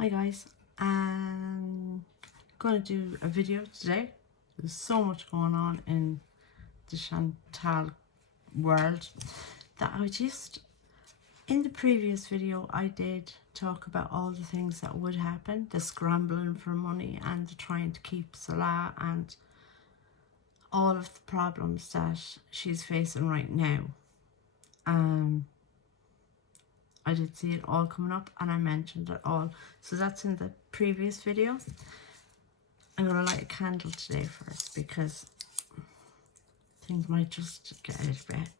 Hi guys, I'm going to do a video today. There's so much going on in the Chantal world that in the previous video I did talk about all the things that would happen, the scrambling for money and the trying to keep Salah and all of the problems that she's facing right now. I did see it all coming up and I mentioned it all. So that's in the previous video. I'm going to light a candle today first because things might just get a little bit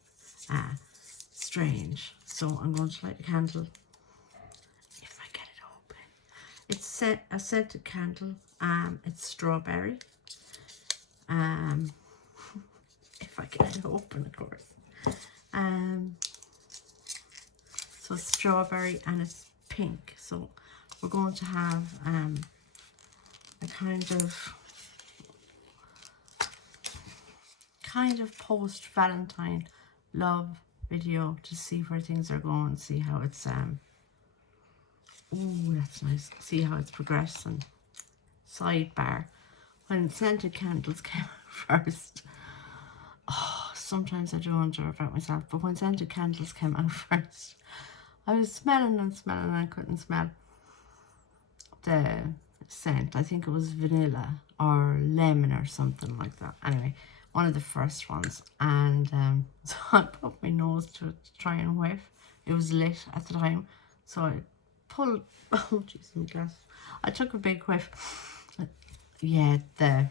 strange. So I'm going to light a candle if I get it open. It's a scented candle. It's strawberry. If I get it open, of course. So it's strawberry and it's pink. So we're going to have a kind of post Valentine love video to see where things are going, see how it's oh, that's nice, see how it's progressing. Sidebar, when scented candles came out first, oh, sometimes I do wonder about myself, but when scented candles came out first, I was smelling and I couldn't smell the scent. I think it was vanilla or lemon or something like that. Anyway, one of the first ones. And so I put my nose to it to try and whiff. It was lit at the time. So I pulled, oh jeez, my glass. I took a big whiff. Yeah, the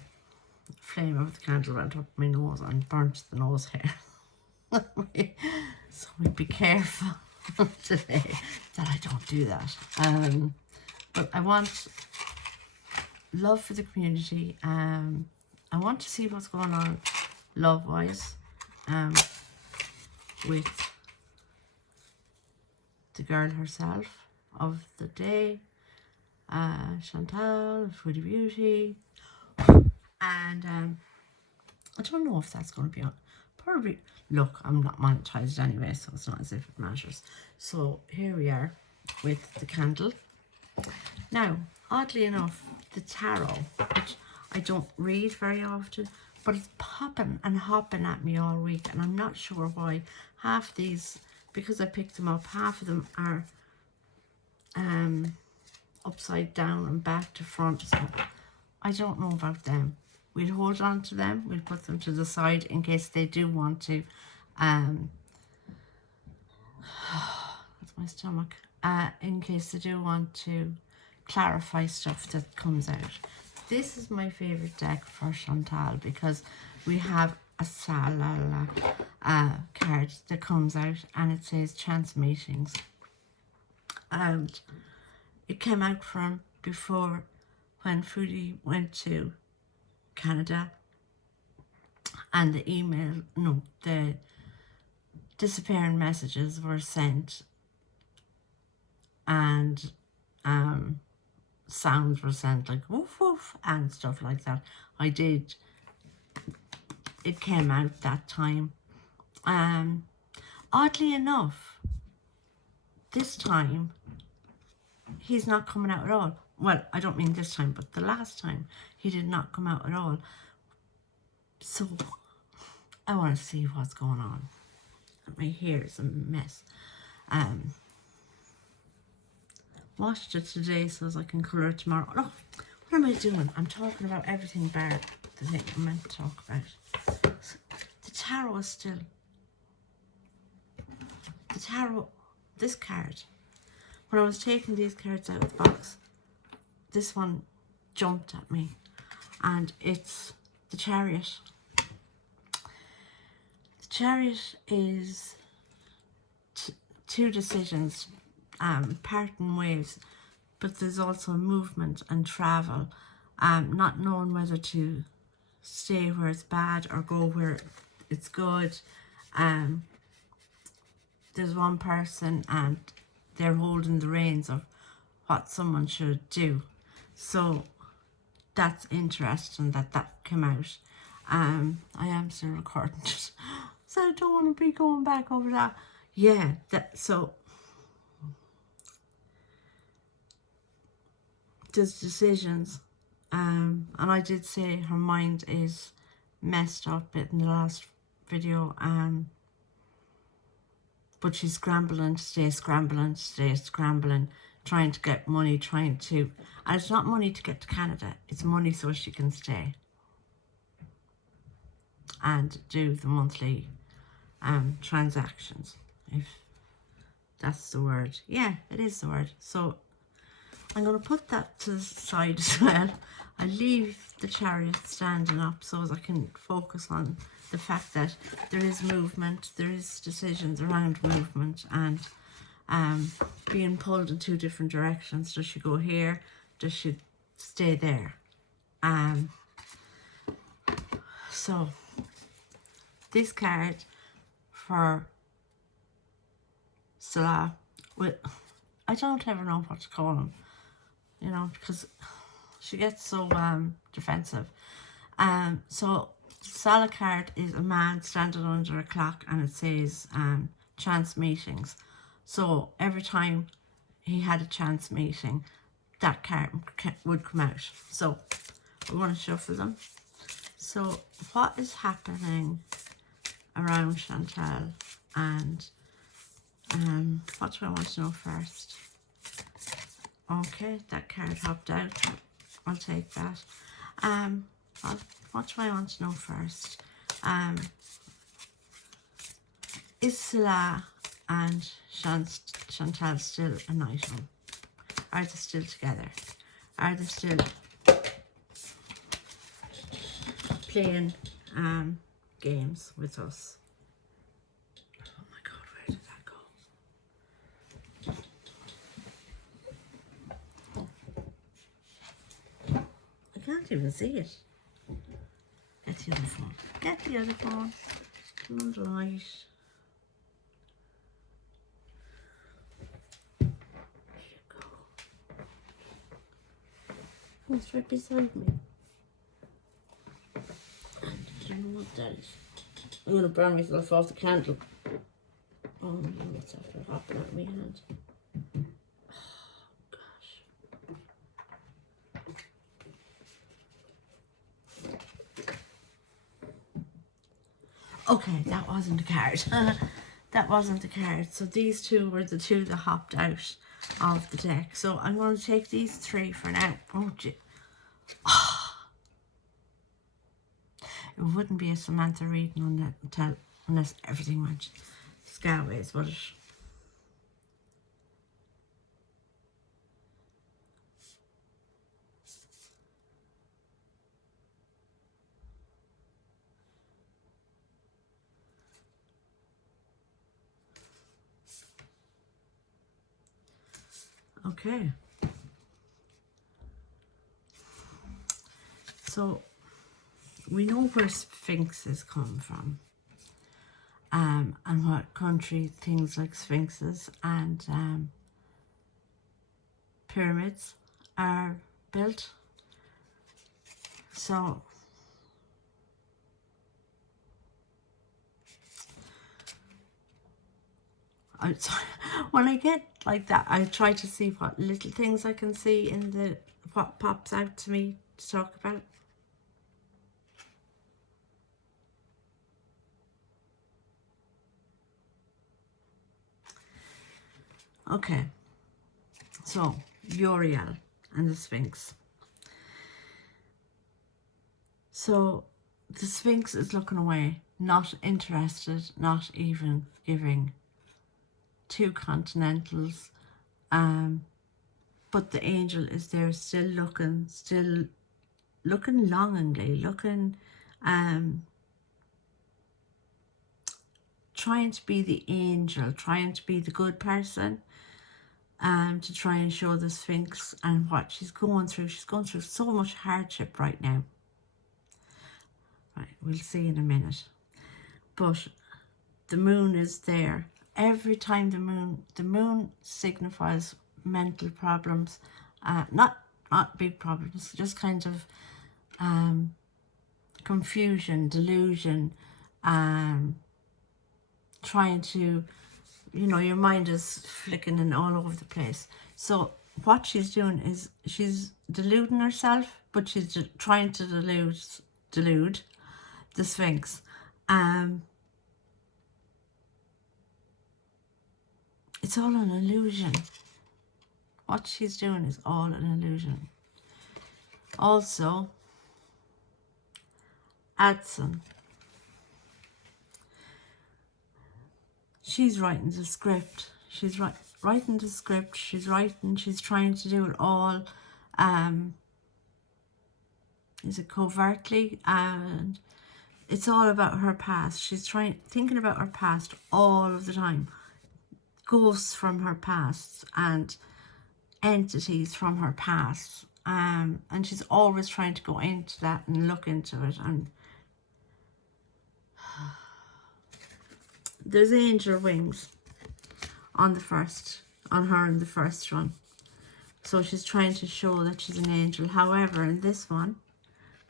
flame of the candle went up my nose and burnt the nose hair. So be careful today that I don't do that. But I want love for the community. I want to see what's going on love wise with the girl herself of the day, Chantal, Foodie Beauty, and I don't know if that's going to be on. Probably. Look, I'm not monetized anyway, so it's not as if it matters. So here we are with the candle. Now, oddly enough, the tarot, which I don't read very often, but it's popping and hopping at me all week, and I'm not sure why. Half these, because I picked them up, half of them are upside down and back to front, so I don't know about them. We'll hold on to them. We'll put them to the side in case they do want to. That's my stomach. In case they do want to clarify stuff that comes out. This is my favourite deck for Chantal because we have a Salah card that comes out and it says chance meetings. And it came out from before when Foodie went to Canada, and the disappearing messages were sent, and sounds were sent like woof woof and stuff like that. It came out that time. Oddly enough, this time he's not coming out at all. Well, I don't mean this time, but the last time he did not come out at all. So I want to see what's going on. My hair is a mess. Washed it today so as I can colour it tomorrow. Oh, what am I doing? I'm talking about everything bar the thing I'm meant to talk about. So, the tarot is still... The tarot, this card. When I was taking these cards out of the box, this one jumped at me. And it's the Chariot. The Chariot is two decisions, parting ways, but there's also movement and travel, not knowing whether to stay where it's bad or go where it's good. There's one person and they're holding the reins of what someone should do. So that's interesting that came out. I am still recording, so I don't want to be going back over that. Yeah, so does decisions. And I did say her mind is messed up in the last video. But she's scrambling to stay, scrambling, trying to get money, and it's not money to get to Canada, it's money so she can stay and do the monthly transactions, if that's the word. Yeah, it is the word. So I'm going to put that to the side as well. I leave the chariot standing up so as I can focus on the fact that there is movement, there is decisions around movement, and being pulled in two different directions. Does she go here? Does she stay there? So this card for Salah, I don't ever know what to call him, you know, because she gets so defensive. So Salah card is a man standing under a clock, and it says chance meetings. So every time he had a chance meeting, that card would come out. So we want to shuffle them. So what is happening around Chantal, and what do I want to know first? Okay, that card hopped out. I'll take that. What do I want to know first? Is Salah and Chantal still an item? Are they still together? Are they still playing games with us? Oh my God, where did that go? I can't even see it. Get the other phone. Get the other phone. Come on, the light. There you go. It's right beside me. I don't know what that is. I'm going to burn myself off the candle. Oh no, it's after hopping out of my hand. Okay, that wasn't a card. That wasn't the card. So these two were the two that hopped out of the deck. So I'm going to take these three for now. Oh, gee. Oh. It wouldn't be a Samantha reading on that unless everything went skyways, would it? Okay. So we know where sphinxes come from, and what country things like sphinxes and pyramids are built. So when I get like that, I try to see what little things I can see in what pops out to me to talk about. Okay, so Uriel and the Sphinx. So the Sphinx is looking away, not interested, not even giving two continentals, but the angel is there, still looking longingly, trying to be the angel, trying to be the good person, to try and show the Sphinx and what she's going through. She's going through so much hardship right now. Right, we'll see in a minute. But the moon is there. Every time the moon signifies mental problems, not big problems, just kind of confusion, delusion, trying to, you know, your mind is flicking all over the place. So what she's doing is she's deluding herself, but she's trying to delude the Sphinx. It's all an illusion. What she's doing is all an illusion. Also, Adson. She's writing the script. She's writing the script. She's trying to do it all. Is it covertly? And it's all about her past. She's thinking about her past all of the time. Ghosts from her past and entities from her past. And she's always trying to go into that and look into it. And there's angel wings on her in the first one. So she's trying to show that she's an angel. However, in this one,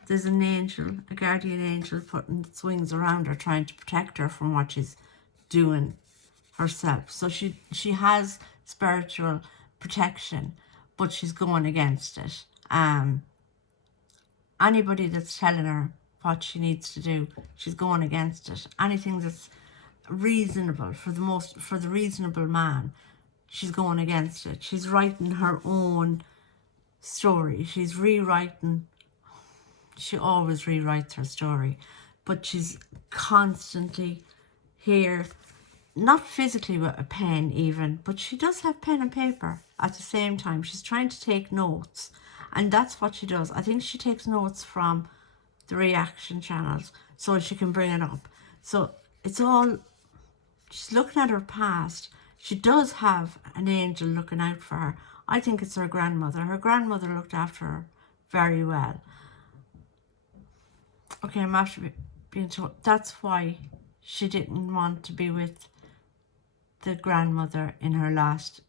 there's an angel, a guardian angel, putting its wings around her, trying to protect her from what she's doing herself. So she has spiritual protection, but she's going against it. Anybody that's telling her what she needs to do, she's going against it. Anything that's reasonable for the reasonable man, she's going against it. She's writing her own story. She's rewriting. She always rewrites her story, but she's constantly here, not physically with a pen even, but she does have pen and paper at the same time. She's trying to take notes, and that's what she does. I think she takes notes from the reaction channels so she can bring it up. So it's all, she's looking at her past. She does have an angel looking out for her. I think it's her grandmother. Her grandmother looked after her very well. Okay, I'm after being told that's why she didn't want to be with the grandmother in her last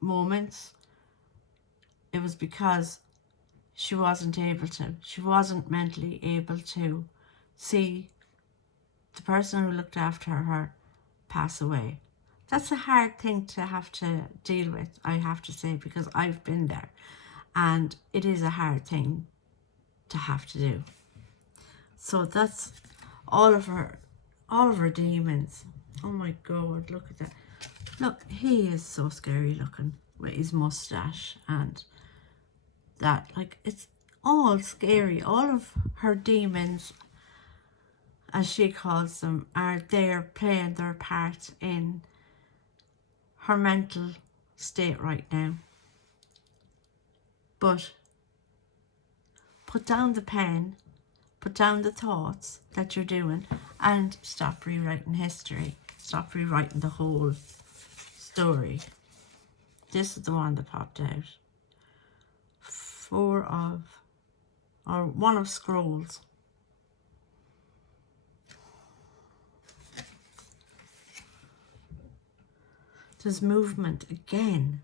moments. It was because she wasn't able to. She wasn't mentally able to see the person who looked after her pass away. That's a hard thing to have to deal with, I have to say, because I've been there. And it is a hard thing to have to do. So that's all of her demons. Oh my God, look at that. Look, he is so scary looking with his mustache and that. Like, it's all scary. All of her demons, as she calls them, are there playing their part in her mental state right now. But put down the pen, put down the thoughts that you're doing, and stop rewriting history. Stop rewriting the whole story. This is the one that popped out. One of scrolls. There's movement again.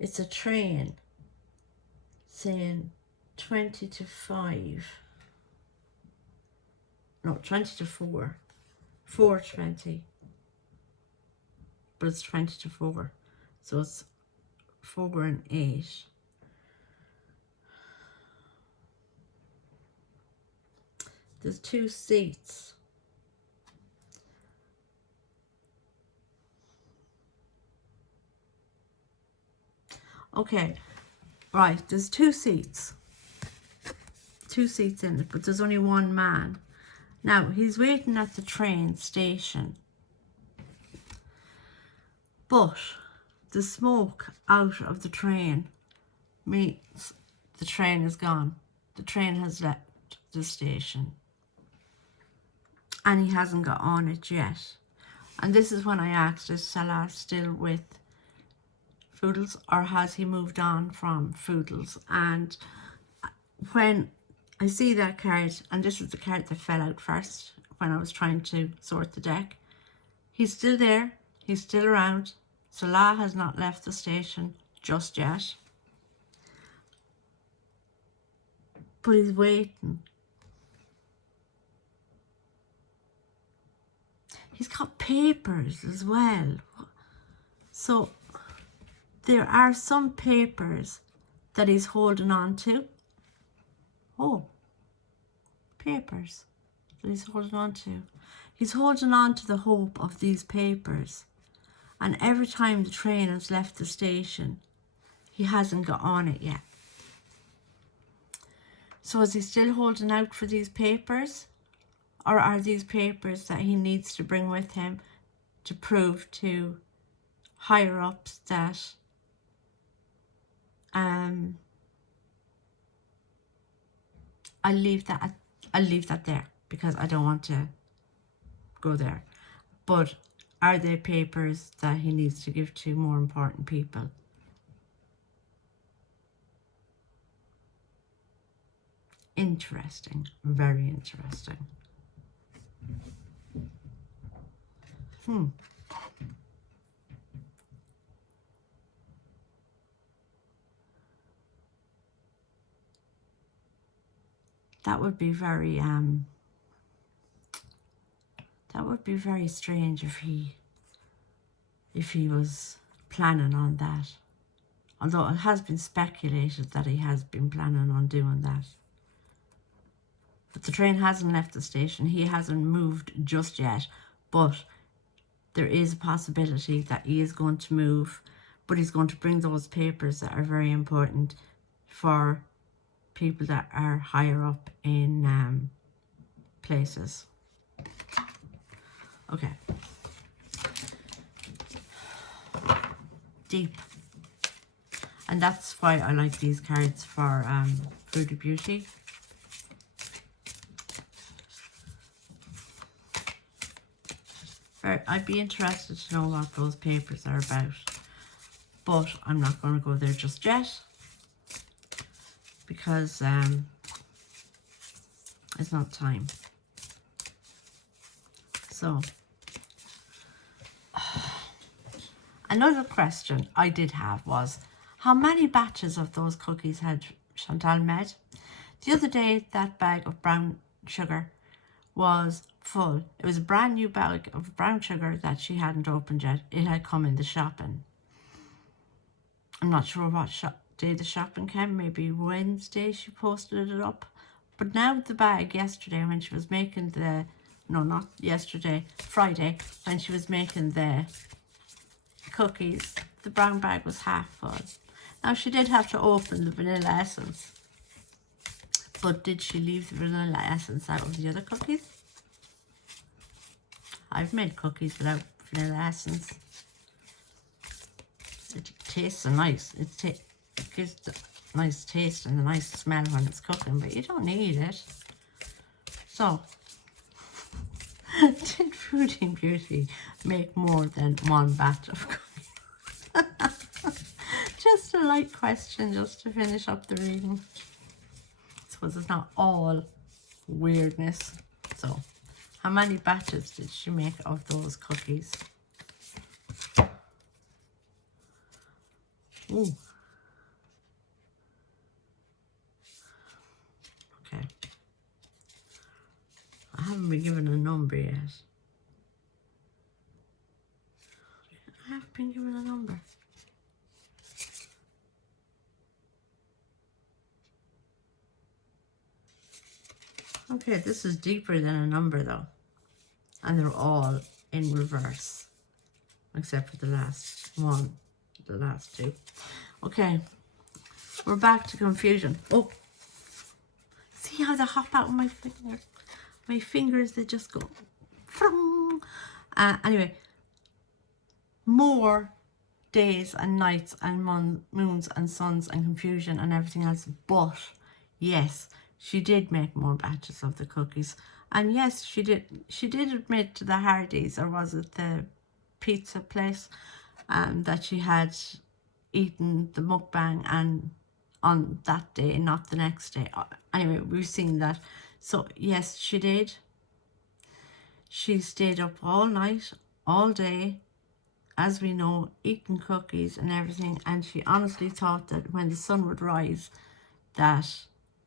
It's a train saying 20 to 5. No, 20 to 4. 4:20. But it's 20 to 4. So it's 4 and 8. There's 2 seats. Okay, right, there's 2 seats. 2 seats in it, but there's only one man. Now, he's waiting at the train station. But the smoke out of the train means the train is gone. The train has left the station. And he hasn't got on it yet. And this is when I asked, is Salah still with Foodles, or has he moved on from Foodles? And when I see that card, and this is the card that fell out first when I was trying to sort the deck, he's still there, he's still around. Salah has not left the station just yet, but he's waiting. He's got papers as well. So there are some papers that he's holding on to. Oh, papers that he's holding on to. He's holding on to the hope of these papers. And every time the train has left the station, he hasn't got on it yet. So is he still holding out for these papers? Or are these papers that he needs to bring with him to prove to higher ups that I'll leave that there because I don't want to go there. But are they papers that he needs to give to more important people? Interesting. Very interesting. That would be very strange if he was planning on that. Although it has been speculated that he has been planning on doing that. But the train hasn't left the station. He hasn't moved just yet. But there is a possibility that he is going to move. But he's going to bring those papers that are very important for people that are higher up in places. Okay. Deep. And that's why I like these cards for Foodie Beauty. I'd be interested to know what those papers are about. But I'm not going to go there just yet. Because it's not time. So, another question I did have was, how many batches of those cookies had Chantal made? The other day, that bag of brown sugar was full. It was a brand new bag of brown sugar that she hadn't opened yet. It had come in the shopping. I'm not sure what day the shopping came. Maybe Wednesday she posted it up. But now the bag yesterday when she was making the... No, not yesterday. Friday when she was making the cookies. The brown bag was half full. Now she did have to open the vanilla essence. But did she leave the vanilla essence out of the other cookies? I've made cookies without vanilla essence. It tastes so nice. It gives a nice taste and a nice smell when it's cooking, but you don't need it. So, did Foodie Beauty make more than one batch of cookies? Just a light question, just to finish up the reading. I suppose it's not all weirdness. So, how many batches did she make of those cookies? Ooh. Okay. I haven't been given a number yet. I have been given a number. Okay, this is deeper than a number though. And they're all in reverse. Except for the last one. The last two. Okay. We're back to confusion. Oh. See how they hop out of my fingers? My fingers, they just go. Anyway. More days and nights and moons and suns and confusion and everything else. But, yes, she did make more batches of the cookies. And yes, she did admit to the Hardys, or was it the pizza place, that she had eaten the mukbang and on that day, not the next day. Anyway, we've seen that. So, yes, she did. She stayed up all night, all day, as we know, eating cookies and everything. And she honestly thought that when the sun would rise, that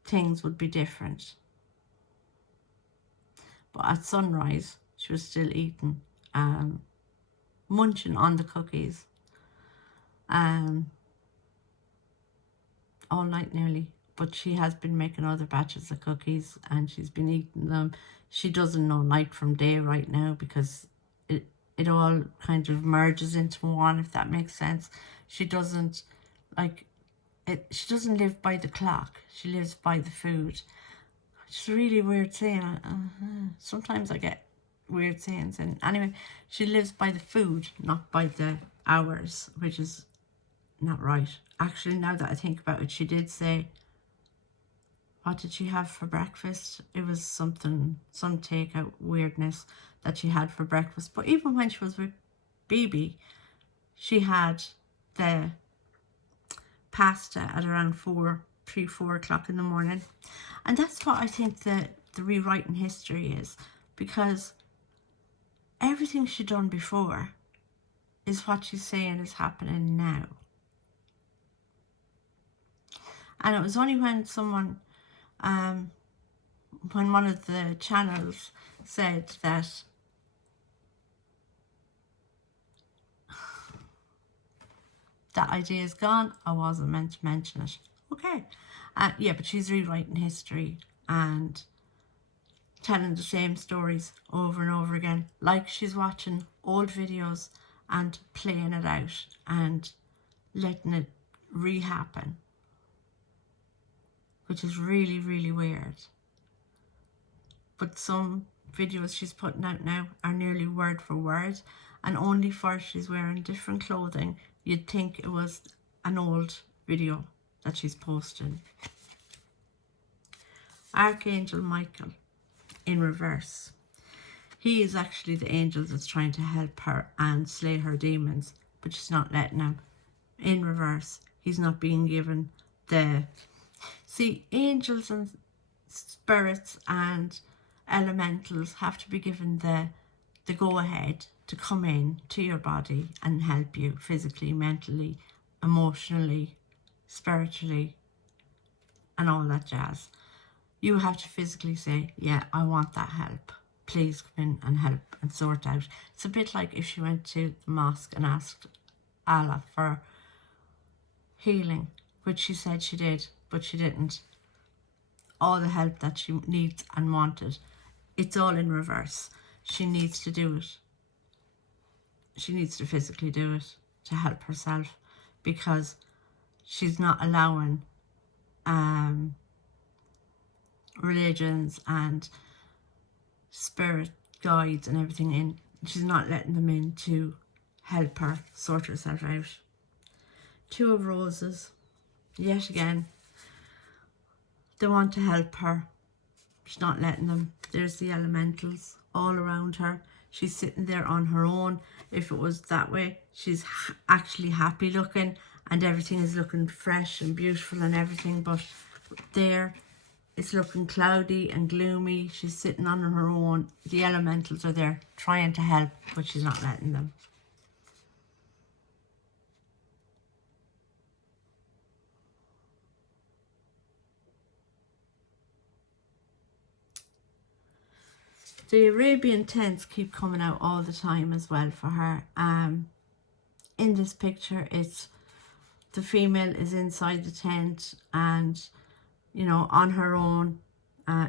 things would be different. But at sunrise, she was still eating, munching on the cookies. all night nearly. But she has been making other batches of cookies and she's been eating them. She doesn't know night from day right now because it all kind of merges into one, if that makes sense. She doesn't like it. She doesn't live by the clock. She lives by the food. It's a really weird saying. Sometimes I get weird sayings. And anyway, she lives by the food, not by the hours, which is not right. Actually, now that I think about it, she did say, what did she have for breakfast? It was some takeout weirdness that she had for breakfast. But even when she was with Bibi, she had the pasta at around 4 o'clock in the morning. And that's what I think the rewriting history is, because everything she done before is what she's saying is happening now. And it was only when someone, when one of the channels said that that idea is gone, I wasn't meant to mention it. Okay. Yeah, but she's rewriting history and telling the same stories over and over again, like she's watching old videos and playing it out and letting it re-happen, which is really, really weird. But some videos she's putting out now are nearly word for word, and only for she's wearing different clothing, you'd think it was an old video that she's posting. Archangel Michael in reverse. He is actually the angel that's trying to help her and slay her demons, but she's not letting him. In reverse, he's not being given the... See, angels and spirits and elementals have to be given the go-ahead to come in to your body and help you physically, mentally, emotionally, spiritually, and all that jazz. You have to physically say, yeah, I want that help. Please come in and help and sort out. It's a bit like if she went to the mosque and asked Allah for healing, which she said she did, but she didn't. All the help that she needs and wanted, it's all in reverse. She needs to do it. She needs to physically do it to help herself, because she's not allowing religions and spirit guides and everything in. She's not letting them in to help her sort herself out. 2 of Roses. Yet again, they want to help her. She's not letting them. There's the elementals all around her. She's sitting there on her own. If it was that way, she's actually happy looking and everything is looking fresh and beautiful and everything, but there it's looking cloudy and gloomy. She's sitting on her own. The elementals are there trying to help, but she's not letting them. The Arabian tents keep coming out all the time as well for her. In this picture, it's the female is inside the tent and, you know, on her own,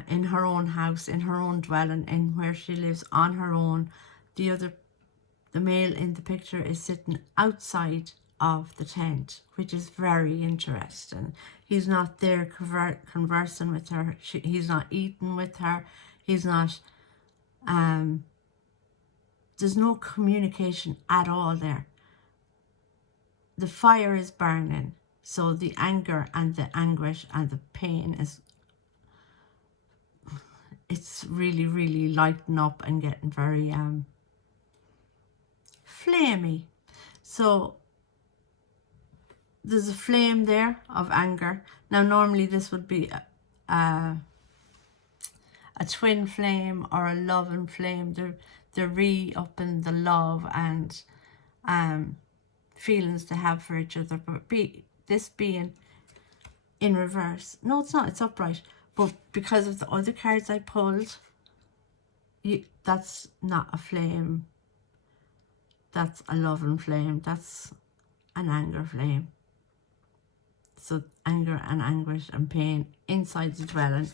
in her own house, in her own dwelling, in where she lives on her own. The male in the picture is sitting outside of the tent, which is very interesting. He's not there conversing with her. He's not eating with her. He's not... there's no communication at all there. The fire is burning, so the anger and the anguish and the pain is... it's really, really lighting up and getting very flamey. So there's a flame there of anger. Now normally this would be a twin flame or a loving flame. They're re-upping the love and feelings they have for each other. But this being in reverse, no, it's not, it's upright, but because of the other cards I pulled, that's not a flame, that's a loving flame. That's an anger flame. So anger and anguish and pain inside the dwelling,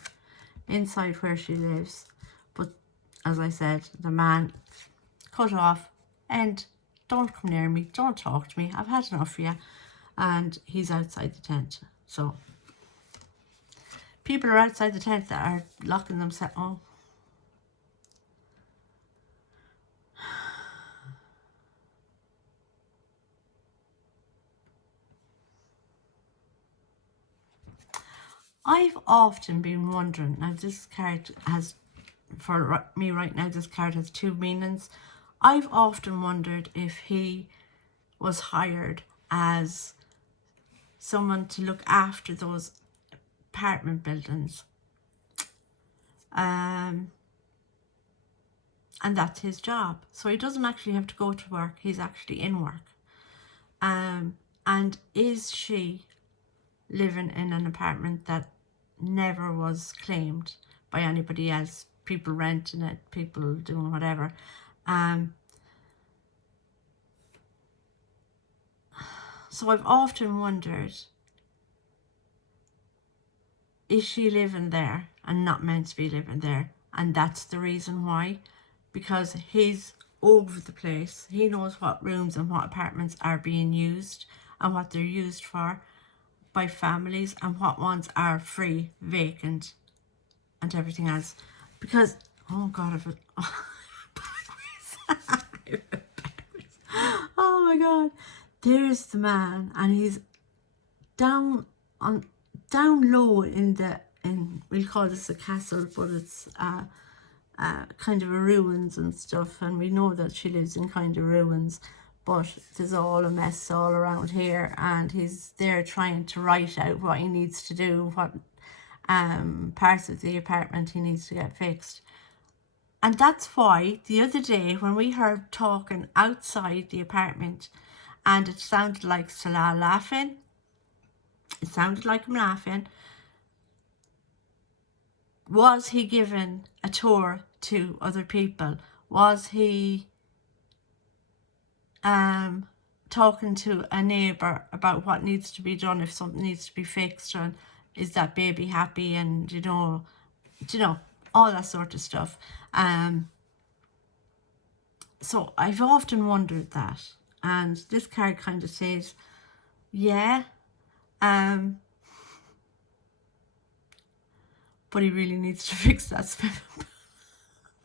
inside where she lives. But as I said, the man cut off, and don't come near me, don't talk to me, I've had enough of you. And he's outside the tent. So people are outside the tent that are locking themselves. Oh, I've often been wondering, now this card has, for me right now, this card has two meanings. I've often wondered if he was hired as someone to look after those apartment buildings. And that's his job. So he doesn't actually have to go to work, he's actually in work. And is she living in an apartment that never was claimed by anybody else? People renting it, people doing whatever. So I've often wondered, is she living there and not meant to be living there? And that's the reason why. Because he's over the place. He knows what rooms and what apartments are being used and what they're used for by families and what ones are free, vacant, and everything else. Because, oh God, oh my God, there's the man, and he's down low in we'll call this a castle, but it's kind of a ruins and stuff, and we know that she lives in kind of ruins, but there's all a mess all around here, and he's there trying to write out what he needs to do, what parts of the apartment he needs to get fixed. And that's why the other day when we heard talking outside the apartment, and it sounded like Salah laughing, it sounded like him laughing. Was he given a tour to other people? Was he talking to a neighbour about what needs to be done, if something needs to be fixed, and is that baby happy, and you know, all that sort of stuff. So I've often wondered that, and this card kind of says, yeah, but he really needs to fix that swimming pool.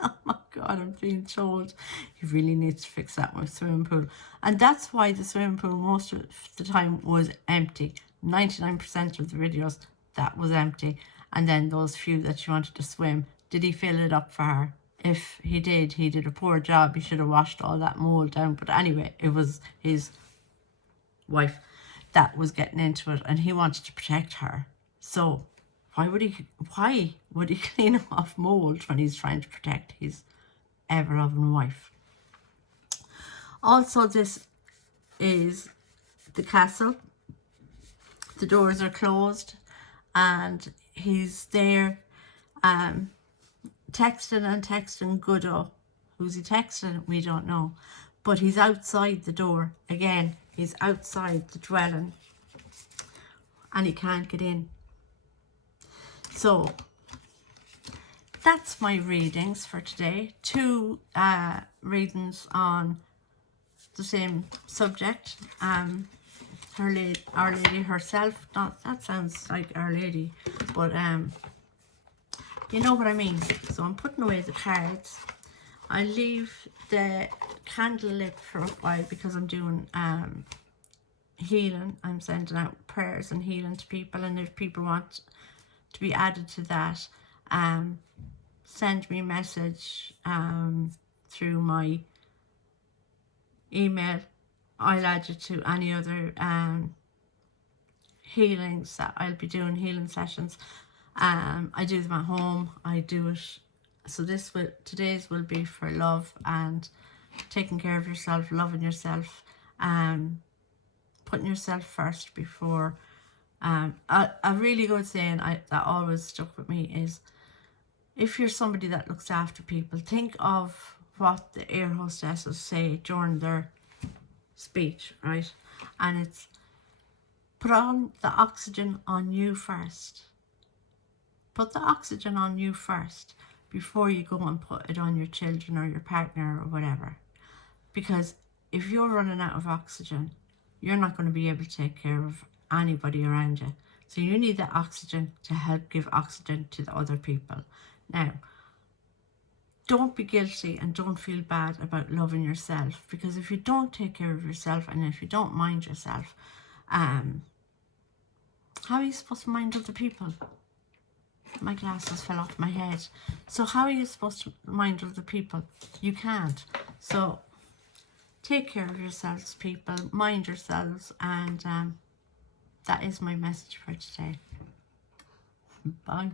Oh my God, I'm being told he really needs to fix that swimming pool. And that's why the swimming pool most of the time was empty. 99% of the videos, that was empty. And then those few that she wanted to swim, did he fill it up for her? If he did a poor job. He should have washed all that mold down. But anyway, it was his wife that was getting into it, and he wanted to protect her. So why would he clean off mold when he's trying to protect his ever-loving wife? Also, this is the castle. The doors are closed, and he's there texting Goodo. Who's he texting? We don't know. But he's outside the door. Again, he's outside the dwelling, and he can't get in. So that's my readings for today. Two readings on the same subject. Our Lady herself. Not that sounds like Our Lady, but you know what I mean. So I'm putting away the cards. I leave the candle lit for a while because I'm doing healing. I'm sending out prayers and healing to people, and if people want to be added to that, send me a message through my email. I'll add you to any other healings that I'll be doing, healing sessions. I do them at home. I do it. So today's will be for love and taking care of yourself, loving yourself, putting yourself first before. A really good saying that always stuck with me is, if you're somebody that looks after people, think of what the air hostesses say during their speech, right? And it's put on the oxygen on you first. Put the oxygen on you first before you go and put it on your children or your partner or whatever. Because if you're running out of oxygen, you're not going to be able to take care of anybody around you. So you need that oxygen to help give oxygen to the other people. Now, don't be guilty and don't feel bad about loving yourself, because if you don't take care of yourself and if you don't mind yourself, how are you supposed to mind other people? My glasses fell off my head. So how are you supposed to mind other people? You can't. So take care of yourselves, people. Mind yourselves. And that is my message for today. Bye.